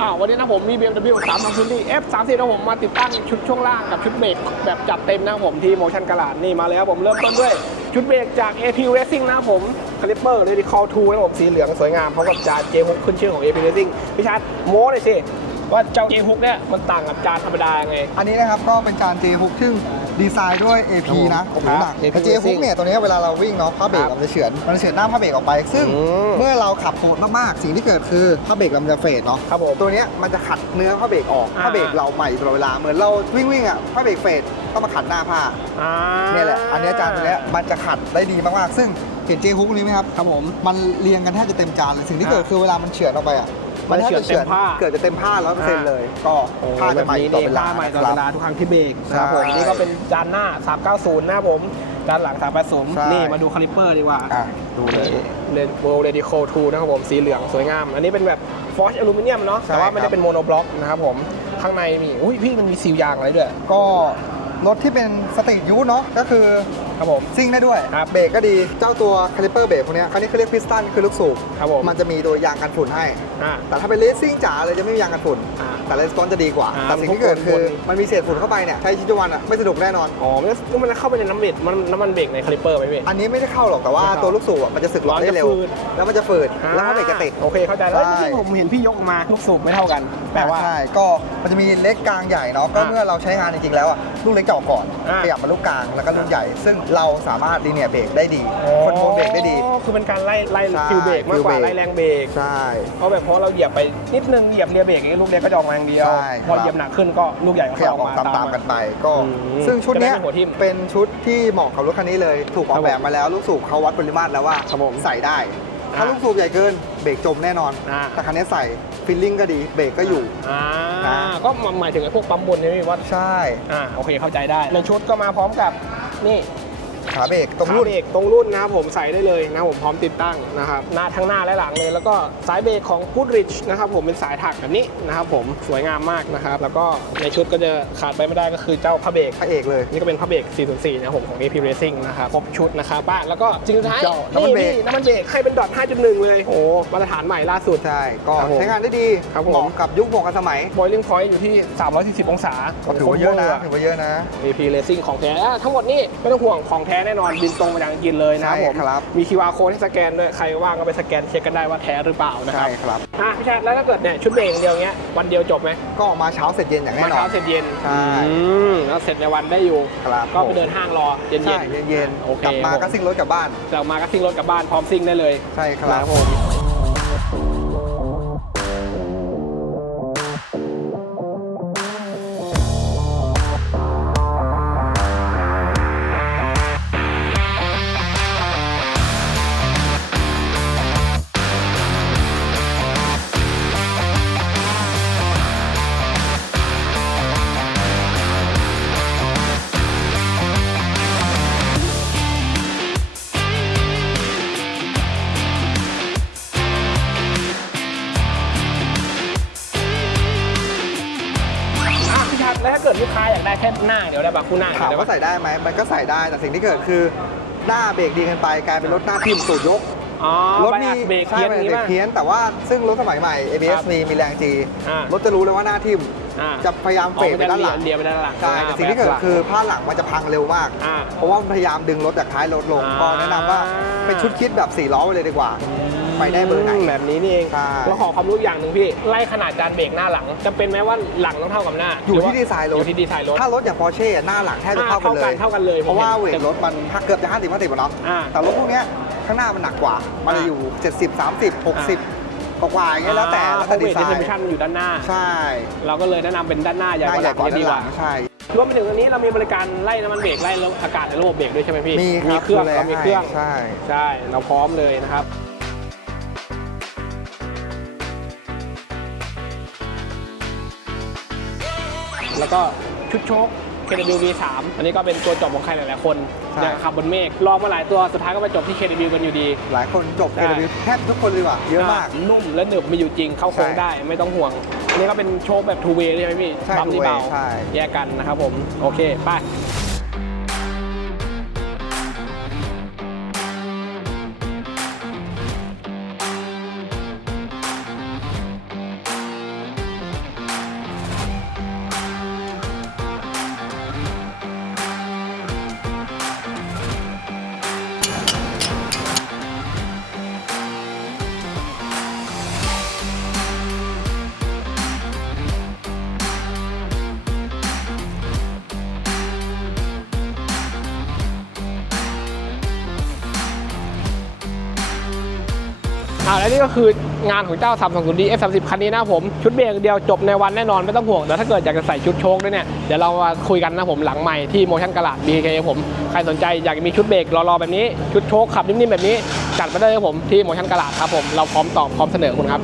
อ้าวันนี้นะผมมี BMW 3 2 0 d F 3 0นะผมมาติดตั้งชุดช่วงล่างกับชุดเบรกแบบจัดเต็มนะผมที่ Motion ก a ลาดนี่มาเลยครับผมเริ่มต้นด้วยชุดเบรกจาก AP Racing นะครับผม Caliper Radical 2นะผมสีเหลืองสวยงามพร้อมกับจาน J 6ขึ้นชื่อของ AP Racing พี่ชาร์ดโม้เลยสิว่าเจ้า J 6เนี่ยมันต่างกับจานธรรมดายังไง อันนี้นะครับก็เป็นจาน J6 ซึ่ง ดีไซน์ด้วย AP นะ โอ้โหครับหนัก AP แต่ J6 เนี่ยตัวนี้เวลาเราวิ่งเนาะผ้าเบรกครับมันจะเฉือนมันจะเฉือนหน้าผ้าเบรกออกไป ซึ่งอืม เมื่อเราขับโหดมากๆ สิ่งที่เกิดคือผ้าเบรกเรามันจะเฟดเนาะ ครับผม ตัวเนี้ยมันจะขัดเนื้อผ้าเบรกออก อ่า ผ้าเบรกเราใหม่ตลอดเวลา เหมือนเราวิ่งวิ่งๆอะ ผ้าเบรกเฟดต้องมาขัดหน้าผ้า อ่า เนี่ยแหละ อันเนี้ยจานตัวเนี้ยมันจะขัดได้ดีมากๆ ซึ่งเห็น J6 นี้ไหมครับ ครับผม มันเรียงกันแทบจะเต็มจานเลย สิ่งที่เกิดอ่า คือเวลามันเฉือนออกไปอะ มันเฉือนเต็มผ้าเกิดจะเต็มผ้าร้อยเปอร์เซ็นต์เลย ก็โอ้ผ้าจะใหม่ต่อเวลาผ้าใหม่ตลอดคเวรับลาทุกครั้งที่เบรกนะครับผมใช่นี่ก็เป็นจานหน้า 390นะครับผมจานหลังใช่380นี่มาดูคาลิปเปอร์ดีกว่าอะดูเลยเรนโบว์เรดิโค2นะครับผมสีเหลืองสวยงาม อันนี้เป็นแบบฟอชอลูมิเนียมเนาะใช่แต่ว่าไม่ครัได้บเป็นโมโนบล็อกนะครับผมข้างในมีอุ้ยพี่มันมีซีลยางอะไรด้วยก็รถที่เป็นสตรีทยูทเนาะก็คือ ครับผม ซิ่งได้ด้วย ครับเบรกก็ดีเจ้าตัวคาลิเปอร์เบรกพวกเนี้ยคันนี้เขาเรียกพิสตันคือลูกสูบครับผม มันจะมีตัวยางกันฝุ่นให้ อ่า แต่ถ้าเป็นเลสซิ่งจ๋าเลยจะไม่มียางกันฝุ่น อ่าแต่เลสปอนจะดีกว่า อ่าแต่สิ่งที่เกิดมันคืก็อวนมันมีเศษฝุ่นเข้าไปเนี่ยใช้ชีวิตประจำวันอะไม่สนุกแน่นอน อ๋อมันมันเข้าไปในน้ำเบรกมันน้ำมันเบรกในคาลิปเปอร์ไหมพี่ อันนี้ไม่ได้เข้าหรอกแต่ว่าไม่เข้าตัวลูกสูบอะมันจะสึกหลอดได้เร็ว มันจะฝืด แล้วมันจะฝืดแล้วผ้าเบรกจะติด โอเคเข้าใจแล้วใช่ที่ผมเห็นพี่ยกออกมาลูกสูบไม่เท่ากันแปลว่า ใช่ก็มันจะมีเล็กกลางใหญ่เนาะก็อ่าเมื่อเราใช้งานจริงๆแล้วอะลูกเล็กจะออกก่อนอ่าขยับมาลูกกลางแล้วก็ลูกใหญ่ ซึ่งเราสามารถลีเนียเบรกได้ดีคอนโทรลเบรกได้ดี อ๋อคือเป็นการไล่ไล่ใช่ฟิลเบรกมากกว่าฟิลเบรกไล่แรงเบรกใช่ เพราะแบบเพราะเราเหยียบไปนิดนึงเหยียบเรียเบรกอย่างนี้ลูกเล็กก็จะออกมาอย่างเดียว ใช่พอครับ เหยียบหนักขึ้นก็ลูกใหญ่ก็ขยับออออกกมาตามๆกันไป ก็ อืมซึ่งชุดเนี้ยจะได้ไม่หัวทิ่มเป็นชุดที่เหมาะกับรถคันนี้เลย ถูกออกแบบมาแล้วลูกสูบเขาวัดปริมาตรแล้วว่าครับผมใส่ได้ ถ้าอ่าลูกสูบใหญ่เกินเบรกจมแน่นอนอ่า แต่คันนี้ใส่ฟิลลิ่งก็ดีเบรกก็อยู่ อ่านะ ก็หมายถึงไอ้พวกปั๊มบนใช่ไหมพี่ว่า ใช่ อ่าโอเคเข้าใจได้ ในชุดก็มาพร้อมกับนี่ ขาเบรกตรงขารุ่น เบรกตรงรุ่นนะครับผมใส่ได้เลยนะครับผมพร้อมติดตั้งนะครับหน้าทั้งหน้าและหลังเลย แล้วก็สายเบรกของ Goodrich นะครับผมเป็นสายถักแบบนี้นะครับผมสวยงามมากนะครับแล้วก็ในชุดก็จะขาดไปไม่ได้ก็คือเจ้าผ้าเบรก พระเอกเลย นี่ก็เป็นผ้าเบรก 404 นะครับผมของ AP Racing นะครับครบชุดนะครับบ้านแล้วก็สิ่งสุดท้ายเจ้าน้ำมันเบรก น้ำมันเบรกให้เป็นดอท5.1 เลย โอ้มาตรฐานใหม่ล่าสุด ใช่ ก็ครับผมใช้งานได้ดีครับผม เหมาะกับยุคเหมาะกับสมัย boiling point อยู่ที่ 340 องศาก็ถือว่าเยอะนะโคตรวร์ถือว่าเยอะนะ AP Racing ของแท้อะทั้งหมดนี่ไม่ต้องห่วงของแท้แน่นอนบินตรงมาจากอังกฤษเลยนะครับใช่ผมครับมี QR code ให้สแกนด้วยใครว่างก็ไปสแกนเช็คกันได้ว่าแท้หรือเปล่านะคใช่รับครับอะพี่ชาติแล้วถ้าเกิดเนี่ยชุดเบรกอย่างเดียวเงี้ยวันเดียวจบไหมก็มาเช้าเสร็จเย็นอย่างแน่มานอเช้านเสร็จเย็นใช่อืมแล้วเสร็จในวันได้อยู่ครับก็ไปเดินห้างรอเย็นๆใช่เย็นโอเคๆกลับมาก็ซิ่งรถกลับบ้านกลับมาก็ซิ่งรถกลับบ้านพร้อมซิ่งได้เลยใช่ครับผม ล้วถ้าเกิดลูกค้าอยากได้แค่หน้าเดี๋ยวได้ปะคู่หน้าถามเดี๋ยวว่าได้ปะใส่ได้ไหมมันก็ใส่ได้แต่สิ่งที่เกิดคือหน้าเบรกดีเกินไปกลายเป็นรถหน้าทิ่มสูดยก อ๋อรถใบมีอัดเบรกใช่เพี้ยนใบอย่างเบนี้รกป่ะ เพี้ยนแต่ว่าซึ่งรถสมัยใหม่ค ABS รับมีมีแรง G อ่ารถจะรู้เลยว่าหน้าทิ่มอ่า จะพยายามเฟดไปด้านหลัง เดียวไปด้านหลังใช่แต่สิ่งที่เกิดคือผ้าหลังมันจะพังเร็วมากอ่าเพราะว่ามันพยายามดึงรถจากท้ายรถลง อ่า ก็แนะนำว่าเป็นชุดคิดแบบ 4 ล้อไปเลยดีกว่า ไปได้เบอร์ไหน แบบนี้นี่เองใช่ เราขอความรู้อย่างหนึ่งพี่ ไล่ขนาดจานเบรกหน้าหลังจำเป็นไหมว่าหลังต้องเท่ากับหน้าอยู่หรืว่าที่ดีไซน์รอถยู่ที่ดีไซน์รถ ถ้ารถอย่าง Porsche อะหน้าหลังแทบจะอ่าเท่ากันเลยเท่ากันเลยเพราะว่าผมเวเห็น ทรถมันเกือบจะ50 50เนาะ อ่า แต่รถพวกเนี้ยข้างหน้ามันหนักกว่า มันจะอยู่ 70 30 60 กว่าๆอย่างเงี้ยแล้วแต่แล้วเพแต่ราะเวดีทไซดิสน์มิชันมันอยู่ด้านหน้า ใช่เราก็เลยแนะนำเป็นด้านหน้าใหญ่หน้ากว่าใหญ่กว่าหลังด้านดีหกลัว่า งใช่ รวมไปถึงอันนี้เรามีบริการไล่น้ำมันเบรกไล่อากาศในระบบเบรกด้วยใช่ไหมพี่มีครับเครื่องดูแลเรามีเครื่อง ให้ใช่ ใช่ เราพร้อมเลยนะครับ แล้วก็ชุดโชค KW V3 อันนี้ก็เป็นตัวจบของใครหลายๆคนใช่ อยากขับบนเมฆลองมาหลายตัวสุดท้ายก็ไปจบที่ KW กันอยู่ดี หลายคนจบ ใช่ KW แทบทุกคนเลยว่ะเยอะมาก นุ่มและหนึบมีอยู่จริงเข้าโค้งใช่ได้ไม่ต้องห่วง อันนี้ก็เป็นโชคแบบ two way ใช่ไหมพี่ใช่บัม two ที่ way เบาใช่ แยกกันนะครับผม โอเค ไป อ่าและนี่ก็คืองานของเจ้า 320D F30 คันนี้นะผม ชุดเบรกเดียวจบในวันแน่นอนไม่ต้องห่วง แต่ถ้าเกิดอยากจะใส่ชุดโชคด้วยเนี่ย เดี๋ยวเรามาคุยกันนะผมหลังใหม่ที่โมชั่นก a ลาด BK ผม ใครสนใจอยากมีชุดเบรกรอๆแบบนี้ ชุดโชคขับนิ่มๆแบบนี้ จัดมาได้เลยผมที่โมชั่นก a ลาดครับผม เราพร้อมตอบพร้อมเสนอคุณครับ